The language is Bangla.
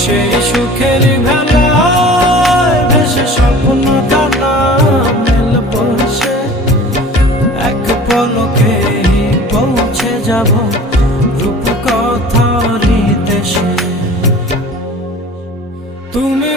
সেই সুখের ভেলায় ভেসে স্বপ্ন ডানা মেল বসে এক পলকে পৌঁছে যাব রূপকথার দেশে। তুমি